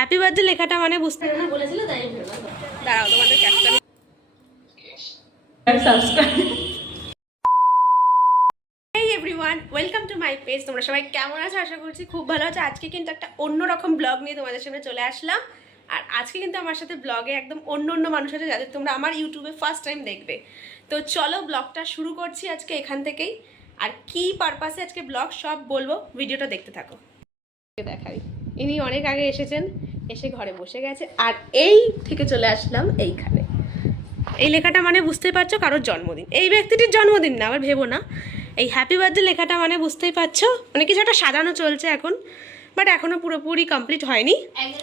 Happy birthday লেখাটা মানে বুঝতে না, বলেছিল, তাই দাঁড়াও, তোমাদের ক্যাপটা ওয়েলকাম টু মাই পেজ তোমরা সবাই কেমন আছো? আশা করছি খুব ভালো আছো। আজকে কিন্তু একটা অন্যরকম ব্লগ নিয়ে তোমাদের সামনে চলে আসলাম। আর আজকে কিন্তু আমার সাথে ব্লগে একদম অন্য অন্য মানুষ আছে, যাদের তোমরা আমার ইউটিউবে ফার্স্ট টাইম দেখবে। তো চলো ব্লগটা শুরু করছি আজকে এখান থেকেই। আর কি পারপাসে আজকে ব্লগ সব বলব, ভিডিওটা দেখতে থাকো। দেখাই। ইনি অনেক আগে এসেছেন। এসে ঘরে বসে গেছে। আর এই থেকে চলে আসলাম এইখানে। এই লেখাটা মানে বুঝতেই পারছ কারোর জন্মদিন। এই ব্যক্তিটির জন্মদিন না, আবার ভেবো না। এই হ্যাপি বার্থডে লেখাটা মানে বুঝতেই পারছ। মানে কিছু একটা সাজানো চলছে এখন বাট এখনও পুরোপুরি কমপ্লিট হয়নি।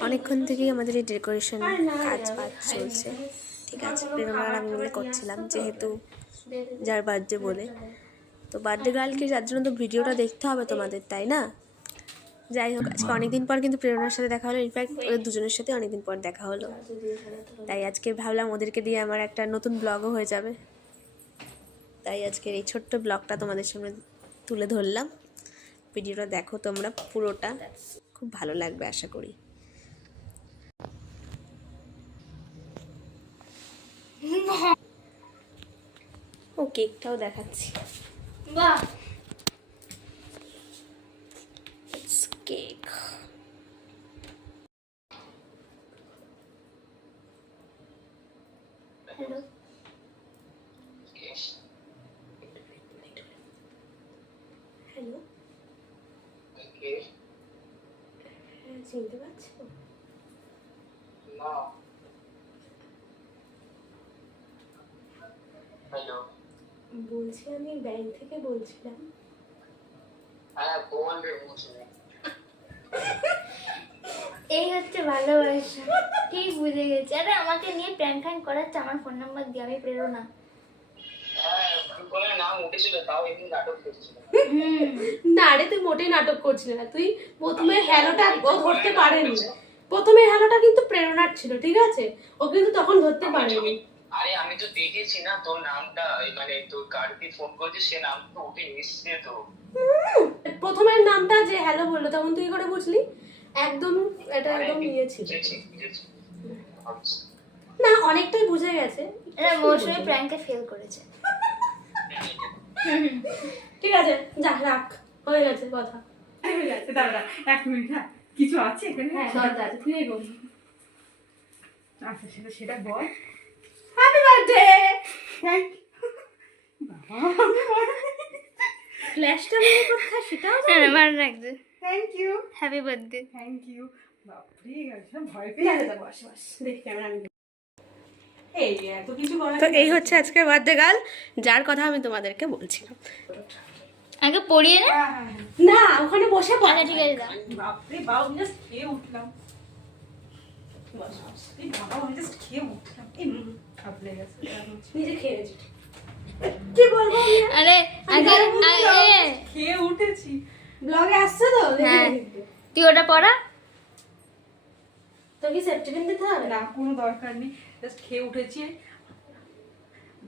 অনেকক্ষণ থেকেই আমাদের এই ডেকোরেশন কাজ বাজ চলছে। ঠিক আছে প্রেরণা আমি মিলে করছিলাম যেহেতু যার বার্থডে বলে। তো বার্থডে গার্লকে যার জন্য তো ভিডিওটা দেখতে হবে তোমাদের, তাই না? যাই হোক আজকে অনেকদিন পর কিন্তু প্রেরণার সাথে দেখা হলো। ইনফ্যাক্ট ওদের দুজনের সাথে অনেকদিন পর দেখা হলো। তাই আজকে ভাবলাম ওদেরকে দিয়ে আমার একটা নতুন ব্লগও হয়ে যাবে। তাই আজকের এই ছোট্ট ব্লগটা তোমাদের সামনে তুলে ধরলাম। ভিডিওটা দেখো তোমরা পুরোটা। খুব ভালো লাগবে আশা করি। ও কেকটাও দেখাচ্ছি। বাহ কেক হ্যালো হ্যালো হ্যাঁ চিনতে পারছ হ্যালো বলছি আমি ব্যাংক থেকে বলছিলাম। হ্যাঁ এই হচ্ছে ভালোবাসা। ঠিক বুঝে গেছি। আরে আমাকে নিয়ে প্র্যাঙ্ক করাচ্ছে আমার ফোন নাম্বার দিয়ে আমি প্রেরণা। না রে তুই মোটেই নাটক করছিলি না। তুই প্রথমে হ্যালোটা ও ধরতে পারেনি। প্রথমে হ্যালোটা কিন্তু প্রেরণার ছিল ঠিক আছে? ও কিন্তু তখন ধরতে পারেনি। আরে আমি তো দেখেছি না তোর নামটা মানে তোর ফোন করেছে সে নাম তো তো। প্রথমের নামটা যে হ্যালো বলল তখন তুই করে বুঝলি? একদম এটা একদম ইয়ে ছিল। না অনেকটাই বুঝে গেছে। এটা মৌসুমি প্র্যাঙ্কে ফেল করেছে। ঠিক আছে যা রাখ। হয়ে গেছে কথা। হয়ে এক মিনিট হ্যাঁ কিছু আছে এখানে? হ্যাঁ আচ্ছা সেটা সেটা বল। হ্যাপি বার্থডে থ্যাংক ফ্ল্যাশটা মনে কোথায় সেটাও আমার লাগছে। Thank you happy birthday thank you বাপরে ভয় পেয়ে বস বস দেখ ক্যামেরা আমি তো এই হচ্ছে আজকের বার্থডে গার্ল যার কথা আমি তোমাদেরকে বলছিলাম আগে পড়িয়ে না। হ্যাঁ হ্যাঁ হ্যাঁ। না ওখানে বসে পড়। আচ্ছা ঠিক আছে দাও। বাপরে বাবা আমি জাস্ট খেয়ে উঠলাম। এই বাবা আমি জাস্ট খেয়ে উঠলাম। এই খাবলে গেছে নিজে খেয়ে নিয়েছি কি বলব আমি? আর? আরে আগে আগে। খেয়ে উঠেছি। ব্লগে আসছে তো হ্যাঁ। তুই ওটা পড়া? তো কি সেফটি পিন দিতে হবে না? কোনো দরকার নেই। জাস্ট খেয়ে উঠেছি।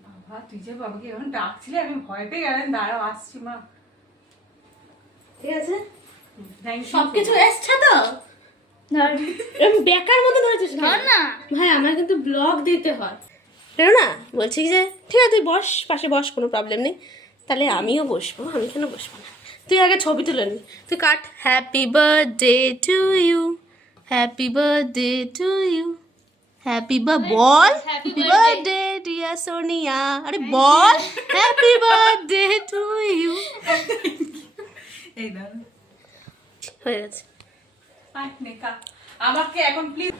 বাবা তুই যে বাবাকে এখন ডাকছিলে আমি ভয় পেয়ে গেলাম। দাঁড়াও আসছি মা। ঠিক আছে? সবকিছু এসছে তো? বেকার মতো ধরেছিস না না। ভাই আমার কিন্তু ব্লগ দিতে হয়। কেন না বলছি যে ঠিক আছে তুই বস পাশে বস কোনো প্রবলেম নেই। তাহলে আমিও বসবো আমি কেন বসবো না? তুই আগে ছবি তুলে নি। তুই cut happy birthday to you happy birthday to you happy বা বল হ্যাপি বার্থডে ডিয়ার সোনিয়া আরে বল হ্যাপি বার্থডে টু ইউ এই দাঁড়া হয়ে গেছে। নে। আমাকে এখন প্লিজ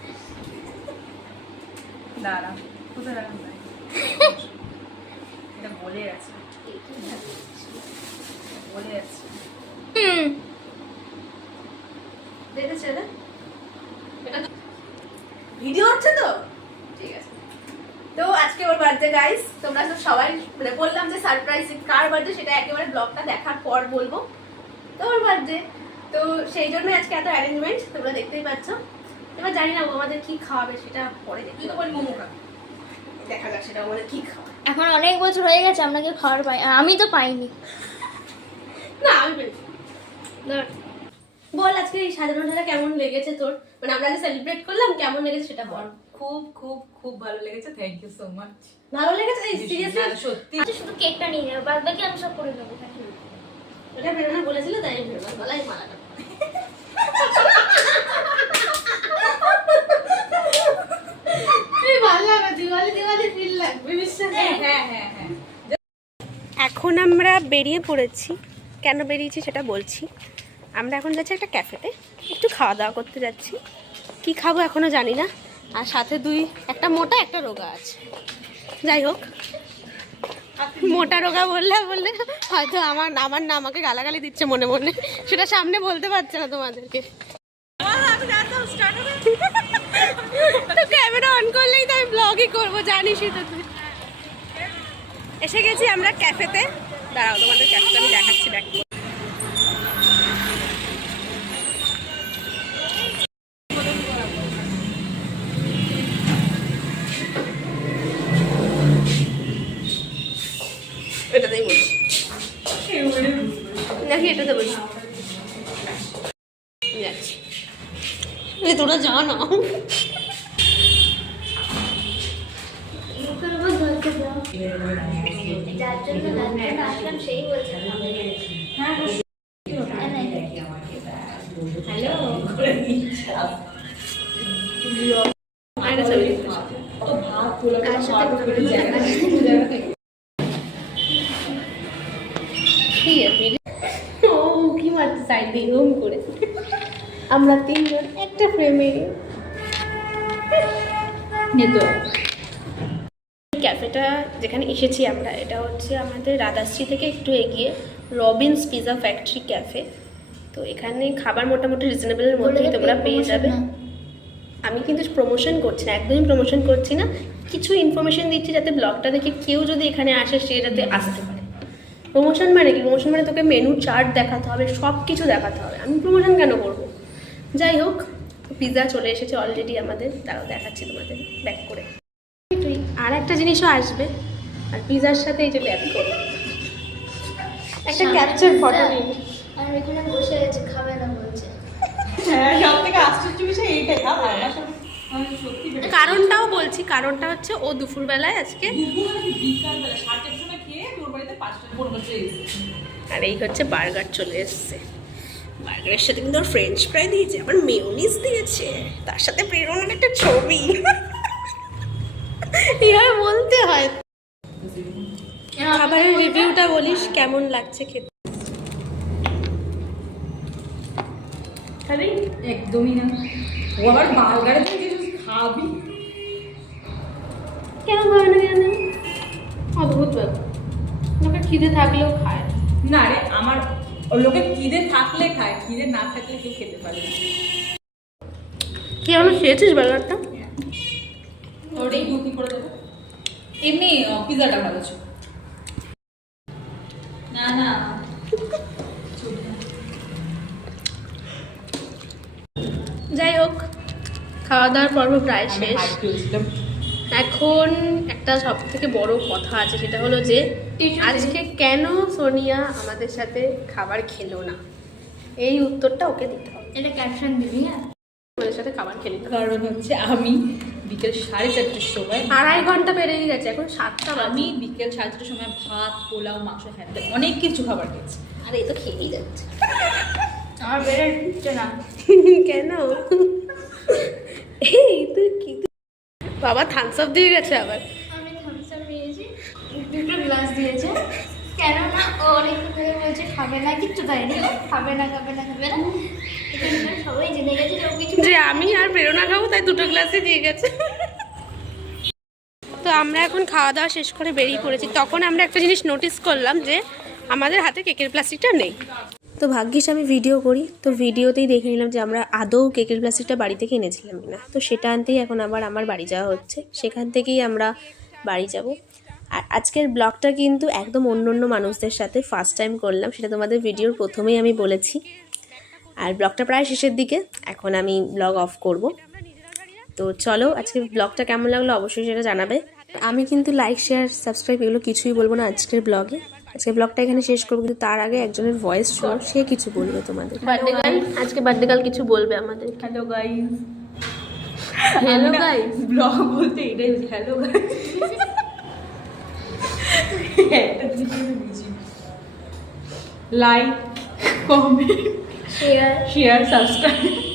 দাঁড়া কোথায় রাখা এটা বলে আছে। বলে আছে। হুম। দেখেছে তো ভিডিও হচ্ছে তো? ঠিক আছে। তো আজকে ওর বার্থডে গাইস তোমরা তো সবাই মানে বললাম যে সারপ্রাইজ কার বার্থডে সেটা একেবারে ব্লগটা দেখার পর বলব। তো ওর বার্থডে তো সেই জন্যই আজকে এত অ্যারেঞ্জমেন্ট তোমরা দেখতেই পাচ্ছ। এবার জানি না ও আমাদের কি খাওয়াবে সেটা পরে দেখতে তুই তো বল মোমো দেখা যাক সেটা আমাদের কি খাওয়াবে এখন অনেক বছর হয়ে গেছে আমরা কেউ খাওয়ার পাই আমি তো পাইনি। না আমি ধর বল আজকে এই সাজানো সাজা কেমন লেগেছে তোর? মানে আমরা যে সেলিব্রেট করলাম কেমন লেগেছে সেটা বল। খুব খুব খুব ভালো লেগেছে থ্যাংক ইউ সো মাচ ভালো লেগেছে? সিরিয়াসলি সত্যি। আচ্ছা শুধু কেকটা নিয়ে যাব বাদ বাকি আমি সব করে দেবো এটা প্রেরণা বলেছিল তাই আমি প্রেরণা গলায় মালাটা ভালো লাগবে দিওয়ালি দিওয়ালি ফিল লাগবে বিশ্বাস হ্যাঁ হ্যাঁ হ্যাঁ হ্যাঁ। এখন আমরা বেরিয়ে পড়েছি। কেন বেরিয়েছি সেটা বলছি। আমরা এখন যাচ্ছি একটা ক্যাফেতে। একটু খাওয়া দাওয়া করতে যাচ্ছি। কি খাব এখনও জানি না। আর সাথে দুই, একটা মোটা, একটা রোগা আছে। যাই হোক, মোটা রোগা বললে বললে হয়তো আমার আমার না আমাকে গালাগালি দিচ্ছে মনে মনে। সেটা সামনে বলতে পারছে না তোমাদেরকে। ক্যামেরা অন করলেই তো আমি ব্লগই করব, জানিসই তো তুই। এসে গেছি আমরা ক্যাফেতে। দাঁড়াও, তোমাদের ক্যাফেতে আমি দেখাচ্ছি দেখ এটাতেই বসি। নাকি এটাতে এই তোরা যা না। যার সেই বলছে আমরা তিনজন একটা ফ্রেমে ক্যাফেটা যেখানে এসেছি আমরা এটা হচ্ছে আমাদের রাধাশ্রী থেকে একটু এগিয়ে রবিনস পিজা ফ্যাক্টরি ক্যাফে। তো এখানে খাবার মোটামুটি রিজনেবলের মধ্যেই তোমরা পেয়ে যাবে। আমি কিন্তু প্রমোশন করছি না একদমই প্রমোশন করছি না। কিছু ইনফরমেশন দিচ্ছি যাতে ব্লগটা দেখে কেউ যদি এখানে আসে সে যাতে আসতে পারে। প্রমোশন মানে কি? প্রমোশন মানে তোকে মেনু চার্ট দেখাতে হবে সব কিছু দেখাতে হবে। আমি প্রমোশন কেন করব? যাই হোক পিৎজা চলে এসেছে অলরেডি আমাদের। তারাও দেখাচ্ছি তোমাদের ব্যাক করে। তুই আর একটা জিনিসও আসবে। আর পিৎজার সাথে এই যে ব্যাক করো। একটা ক্যাপচার ফটো নিন আর এখানে বসে আছে খাবে না বলছে। হ্যাঁ সব থেকে আশ্চর্য বিষয় এইটাই আমার সাথে আমি সত্যি বেশ- কারণটাও বলছি কারণটা হচ্ছে ও দুপুরবেলায় আজকে আর এই হচ্ছে বার্গার চলে এসছে। বার্গারের সাথে কিন্তু ওর ফ্রেঞ্চ ফ্রাই দিয়েছে আবার মেয়োনিজ দিয়েছে। তার সাথে প্রেরণার একটা ছবি। এবার বলতে হয়। খাবারের রিভিউটা বলিস কেমন লাগছে খেতে? একদমই না। ও আবার খাবি। কেমন খাবে না কেন অদ্ভুত ব্যাপার। খিদে থাকলেও খায়। না রে আমার ও লোকে খিদে থাকলে খায় খিদে না থাকলে কেউ খেতে পারে না। কি এখনও খেয়েছিস বার্গারটা? ওটাই কি করে দেবো। এমনি পিজাটা ভালো ছিল। না না। যাই হোক খাওয়া দাওয়ার পর্ব প্রায় শেষ। এখন একটা সব থেকে বড় কথা আছে সেটা হলো যে আজকে কেন সোনিয়া আমাদের সাথে খাবার খেলো না? এই উত্তরটা ওকে দিতে হবে। এটা ক্যাপশন দিবি হ্যাঁ? আমাদের সাথে খাবার খেলি কারণ হচ্ছে আমি বিকেল সাড়ে চারটের সময় আড়াই ঘণ্টা পেরিয়ে গেছে এখন সাতটা আমি বিকেল সাড়ে চারটের সময় ভাত পোলাও মাংস হ্যাঁ অনেক কিছু খাবার খেয়েছি। আর এই তো খেয়েই যাচ্ছে। আমার বেড়ে না। কেন? এই তুই কি বাবা থামস আপ দিয়ে গেছে আবার। আমি থামস আপ নিয়েছি দুটো গ্লাস দিয়েছে। কেননা ও অনেকক্ষণ ধরে বলছে খাবে না কিচ্ছু দেয়নি। খাবে না খাবে না খাবে না। সবাই জেনে গেছে যে কিছু যে আমি আর প্রেরণা খাব তাই দুটো গ্লাসই দিয়ে গেছে। তো আমরা এখন খাওয়া দাওয়া শেষ করে বেরিয়ে পড়েছি। তখন আমরা একটা জিনিস নোটিস করলাম যে আমাদের হাতে কেকের প্লাস্টিকটা নেই। তো ভাগ্যিস আমি ভিডিও করি। তো ভিডিওতেই দেখে নিলাম যে আমরা আদৌ কেকের প্লাস্টিকটা বাড়ি থেকে এনেছিলাম না তো সেটা আনতেই এখন আবার আমার বাড়ি যাওয়া হচ্ছে। সেখান থেকেই আমরা বাড়ি যাব। আর আজকের ব্লগটা কিন্তু একদম অন্য অন্য মানুষদের সাথে ফার্স্ট টাইম করলাম। সেটা তোমাদের ভিডিওর প্রথমেই আমি বলেছি। আর ব্লগটা প্রায় শেষের দিকে। এখন আমি ব্লগ অফ করব। তো চলো আজকে ব্লগটা কেমন লাগল অবশ্যই সেটা জানাবে। আমি কিন্তু লাইক শেয়ার সাবস্ক্রাইব এগুলো কিছুই বলব না আজকের ব্লগে আজকে ব্লগটা এখানে শেষ করব কিন্তু তার আগে একজনের ভয়েস শোনাও সে কিছু বলবে তোমাদের। আজকে বার্থডে গার্ল কিছু বলবে আমাদের। Hello guys hello guys vlog বলতে এটাই hello guys like comment share share subscribe